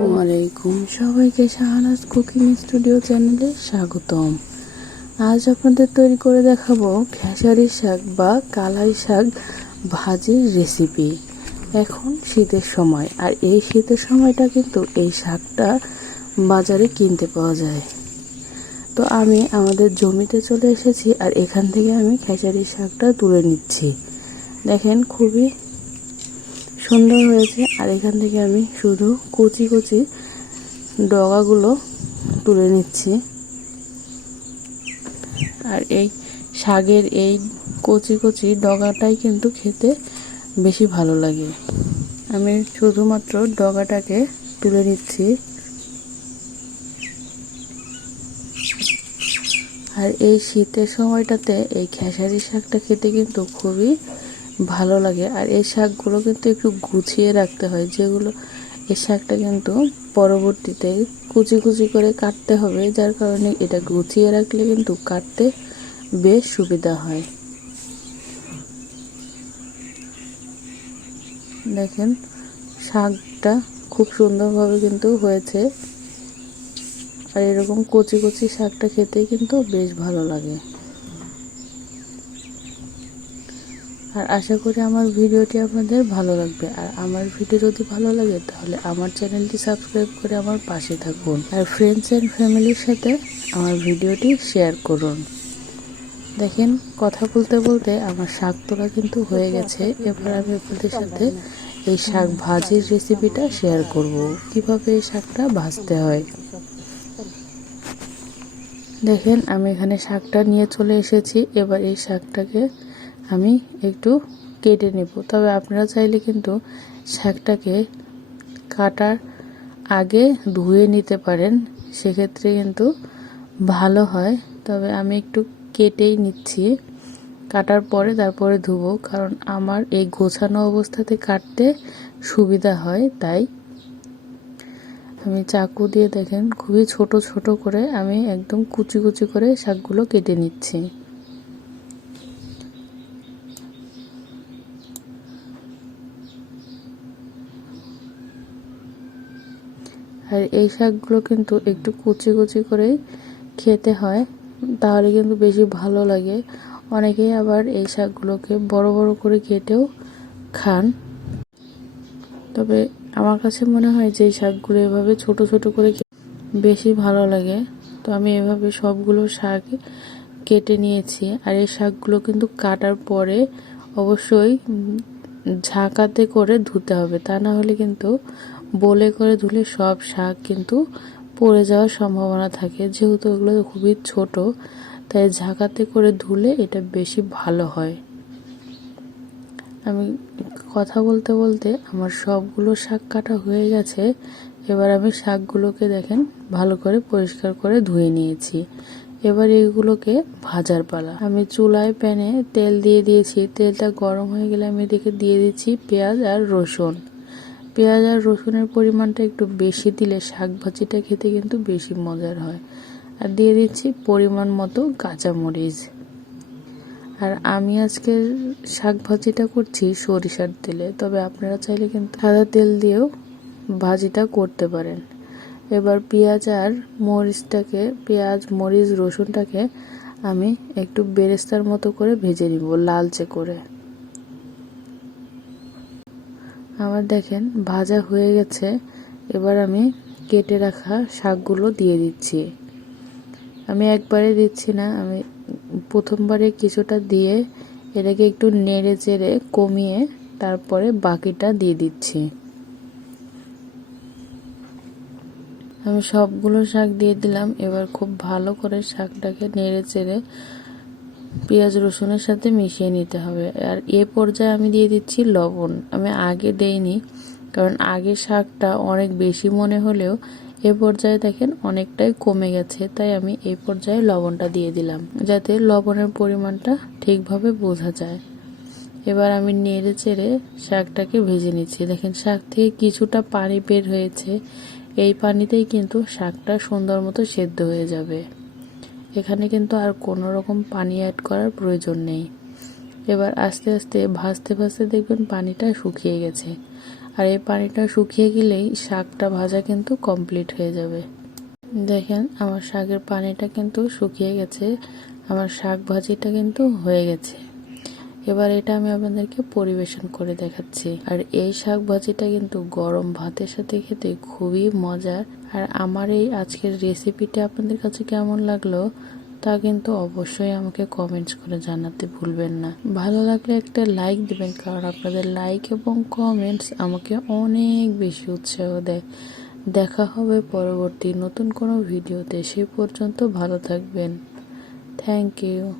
আসসালামু আলাইকুম। সবাইকে শাহানাজ কুকিং স্টুডিও চ্যানেলে স্বাগতম। আজ আপনাদের তৈরি করে দেখাবো খেসারি শাক বা কালাই শাক ভাজির রেসিপি। এখন শীতের সময়, আর এই শীতের সময়টা কিন্তু এই শাকটা বাজারে কিনতে পাওয়া যায়। তো আমি আমাদের জমিতে চলে এসেছি, আর এখান থেকে আমি খেসারি শাকটা তুলে নিচ্ছি। দেখেন খুবই সুন্দর হয়েছে, আর এখান থেকে আমি শুধু কুচি কুচি ডগাগুলো তুলে নিচ্ছি। আর এই শাকের এই কচি কচি ডগাটাই কিন্তু খেতে বেশি ভালো লাগে। আমি শুধুমাত্র ডগাটাকে তুলে নিচ্ছি। আর এই শীতের সময়টাতে এই খেসারি শাকটা খেতে কিন্তু খুবই ভালো লাগে। আর এই শাকগুলো কিন্তু একটু গুছিয়ে রাখতে হয়। যেগুলো, এই শাকটা কিন্তু পরবর্তীতে কুচি কুচি করে কাটতে হবে। যার কারণে এটা গুছিয়ে রাখলে কিন্তু কাটতে বেশ সুবিধা হয়। দেখেন, শাকটা খুব সুন্দরভাবে কিন্তু হয়েছে। আর এরকম কচি কচি শাকটা খেতে কিন্তু বেশ ভালো লাগে। আর আশা করি আমার ভিডিওটি আপনাদের ভালো লাগবে। আর আমার ভিডিও যদি ভালো লাগে, তাহলে আমার চ্যানেলটি সাবস্ক্রাইব করে আমার পাশে থাকুন। আর ফ্রেন্ডস অ্যান্ড ফ্যামিলির সাথে আমার ভিডিওটি শেয়ার করুন। দেখেন, কথা বলতে বলতে আমার শাক তোলা কিন্তু হয়ে গেছে। এবার আমি আপনাদের সাথে এই শাক ভাজির রেসিপিটা শেয়ার করব। কীভাবে এই শাকটা ভাজতে হয়? দেখেন, আমি এখানে শাকটা নিয়ে চলে এসেছি। এবার এই শাকটাকে আমি একটু কেটে নেব। তবে আপনারা চাইলে কিন্তু শাকটাকে কাটার আগে ধুয়ে নিতে পারেন। সেক্ষেত্রে কিন্তু ভালো হয়। তবে আমি একটু কেটেই নিচ্ছি। কাটার পরে তারপরে ধুবো, কারণ আমার এই গোছানো অবস্থাতে কাটতে সুবিধা হয়, তাই। আমি চাকু দিয়ে দেখেন, খুবই ছোট ছোট করে আমি একদম কুচি কুচি করে শাকগুলো কেটে নিচ্ছি। আর এই শাকগুলো কিন্তু একটু কুচি কুচি করেই খেতে হয়, তাহলে কিন্তু বেশি ভালো লাগে। অনেকেই আবার এই শাকগুলোকে বড় বড় করে কেটেও খান। তবে আমার কাছে মনে হয় যে শাকগুলো এভাবে ছোট ছোট করে বেশি ভালো লাগে। তো আমি এভাবে সবগুলো শাক কেটে নিয়েছি। আর এই শাকগুলো কিন্তু কাটার পরে অবশ্যই ঝাঁকাতে করে ধুতে হবে, তা না হলে কিন্তু বলে করে ধুলে সব শাক কিন্তু পড়ে যাওয়ার সম্ভাবনা থাকে। যেহেতু এগুলো খুবই ছোট, তাই ঝাঁকাতে করে ধুলে এটা বেশি ভালো হয়। আমি কথা বলতে বলতে আমার সবগুলো শাক কাটা হয়ে গেছে। এবার আমি শাকগুলোকে দেখেন ভালো করে পরিষ্কার করে ধুয়ে নিয়েছি। এবার এইগুলোকে ভাজার পালা। আমি চুলায় প্যানে তেল দিয়ে দিয়েছি। তেলটা গরম হয়ে গেলে আমি এদিকে দিয়ে দিচ্ছি পেঁয়াজ আর রসুন। পেঁয়াজ আর রসুনের পরিমাণটা একটু বেশি দিলে শাক ভাজিটা খেতে কিন্তু বেশি মজার হয়। আর দিয়ে দিচ্ছি পরিমাণ মতো কাঁচামরিচ। আর আমি আজকে শাক ভাজিটা করছি সরিষার তেলে, তবে আপনারা চাইলে কিন্তু সাদা তেল দিয়েও ভাজিটা করতে পারেন। এবার পেঁয়াজ আর মরিচটাকে, পেঁয়াজ, মরিচ, রসুনটাকে আমি একটু বেরেস্তার মতো করে ভেজে নিব, লালচে করে। আমার দেখেন, ভাজা হয়ে গেছে। এবার আমি কেটে রাখা শাকগুলো দিয়ে দিচ্ছি। আমি একবারে দিচ্ছি না, আমি প্রথমবারে কিছুটা দিয়ে এটাকে একটু নেড়ে চেড়ে কমিয়ে তারপরে বাকিটা দিয়ে দিচ্ছি। আমি সবগুলো শাক দিয়ে দিলাম, এবার খুব ভালো করে শাকটাকে নেড়ে চেড়ে পেঁয়াজ রসুনের সাথে মিশিয়ে নিতে হবে। আর এ পর্যায়ে আমি দিয়ে দিচ্ছি লবণ। আমি আগে দেইনি, কারণ আগে শাকটা অনেক বেশি মনে হলেও এ পর্যায়ে দেখেন অনেকটাই কমে গেছে, তাই আমি এই পর্যায়ে লবণটা দিয়ে দিলাম, যাতে লবণের পরিমাণটা ঠিকভাবে বোঝা যায়। এবার আমি নেড়ে চেড়ে শাকটাকে ভেজে নিচ্ছি। দেখেন শাক থেকে কিছুটা পানি বের হয়েছে, এই পানিতেই কিন্তু শাকটা সুন্দর মতো সেদ্ধ হয়ে যাবে। এখানে কিন্তু আর কোনো রকম পানি অ্যাড করার প্রয়োজন নেই। এবার আস্তে আস্তে ভাজতে ভাজতে দেখবেন পানিটা শুকিয়ে গেছে। আর এই পানিটা শুকিয়ে গেলেই শাকটা ভাজা কিন্তু কমপ্লিট হয়ে যাবে। দেখেন, আমার শাকের পানিটা কিন্তু শুকিয়ে গেছে, আমার শাক ভাজিটা কিন্তু হয়ে গেছে। এবার এটা আমি আপনাদেরকে পরিবেশন করে দেখাচ্ছি। আর এই শাক ভাজিটা কিন্তু গরম ভাতের সাথে খেতে খুবই মজার। আর আমার এই আজকের রেসিপিটা আপনাদের কাছে কেমন লাগল, তা কিন্তু অবশ্যই আমাকে কমেন্টস করে জানাতে ভুলবেন না। ভালো লাগলে একটা লাইক দিবেন, কারণ আপনাদের লাইক এবং কমেন্টস আমাকে অনেক বেশি উৎসাহ দেয়। দেখা হবে পরবর্তী নতুন কোনো ভিডিওতে, সে পর্যন্ত ভালো থাকবেন। Thank you.